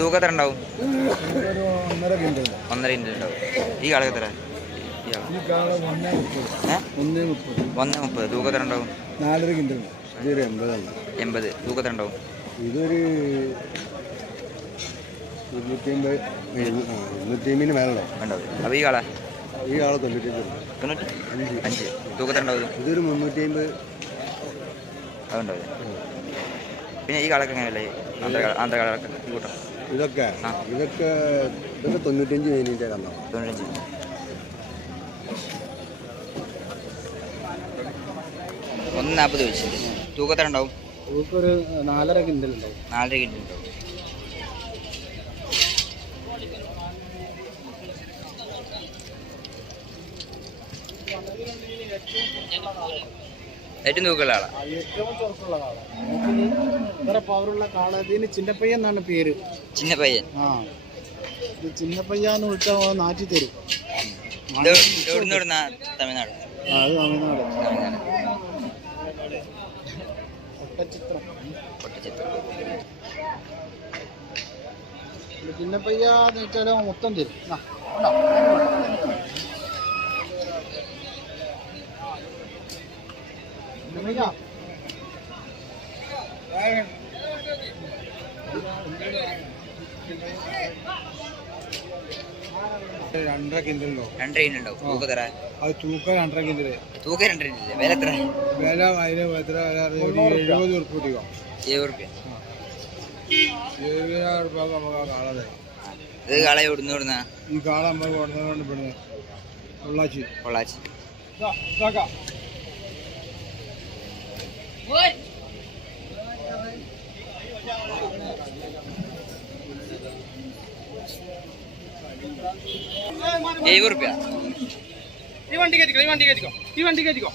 തൂക്കത്ര ഉണ്ടാവും? 1.5 കിൻഡൽ ഉണ്ടാവും. ഈ കാളക്ക് എത്ര? 1.30. തൂക്കത്ര ഉണ്ടാവും? 4.5 കിൻഡൽ. 80. തൂക്കത്ര ഉണ്ടാവും? ഇതൊരു 250 മേലുണ്ടാവും. അപ്പോൾ ഈ കാള 95. തൂക്കത്ര ഉണ്ടാവും? ഇതൊരു 350. അതുണ്ടാവില്ല. പിന്നെ ഈ കാളൊക്കെ എങ്ങനെയല്ലേ? ആന്ധ്ര കാളൊക്കെ കൂട്ടം ഇതൊക്കെ 95 കഴിഞ്ഞിട്ടേ കണ്ടാവും. 95. ഒന്ന് 40 വെച്ച്. തൂക്കത്ര ഉണ്ടാവും? ഒരു 4.5 കിൻഡൽ ഉണ്ടാവും. 4.5 കിൻഡൽ ഉണ്ടാവും. ഏറ്റവും തൂക്കമുള്ള ആളാ? ഏറ്റവും ചെറുപ്പമുള്ള കാള. ഇത്ര പവറുള്ള കാള. ഇതിന് ചിന്നപ്പയ്യ എന്നാണ് പേര്. ചിന്നപ്പയ്യൻ. ഇത് ചിന്നപ്പയ്യാന്ന് വിളിച്ചാൽ നാറ്റി തരും. തമിഴ്നാട്. അത് തമിഴ്നാട്. ചിന്നപ്പയ്യ എന്ന് വെച്ചാൽ മൊത്തം തരും. രണ്ടര കിൻഡലുണ്ടോ? 2.5 ഉണ്ടാവും. തൂക്കത്തര? അത് തൂക്കം 2.5 കിൻഡല്. തൂക്കം 2.5. വില എത്ര? വില അതിന് എത്ര? 70 ഉറുപ്പിക. 70 നമുക്ക് കാളതെ. ഇത് കാള ഇവിടുന്ന്? ഈ കാള നമ്മൾ കൊടുക്കുന്നതുകൊണ്ട് ഇവിടുന്ന് പൊള്ളാച്ചി. ₹70. ഈ വണ്ടി കയറ്റിക്കോ.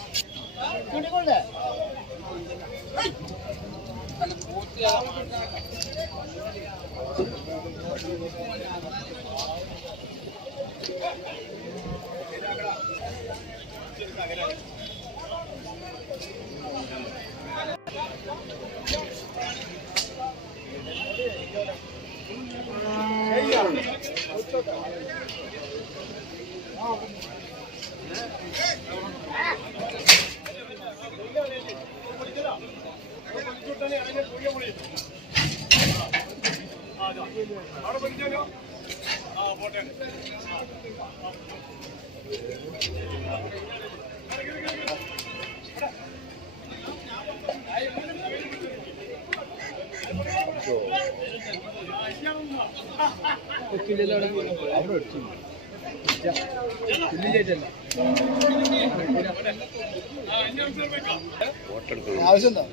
ആവശ്യം എന്താ?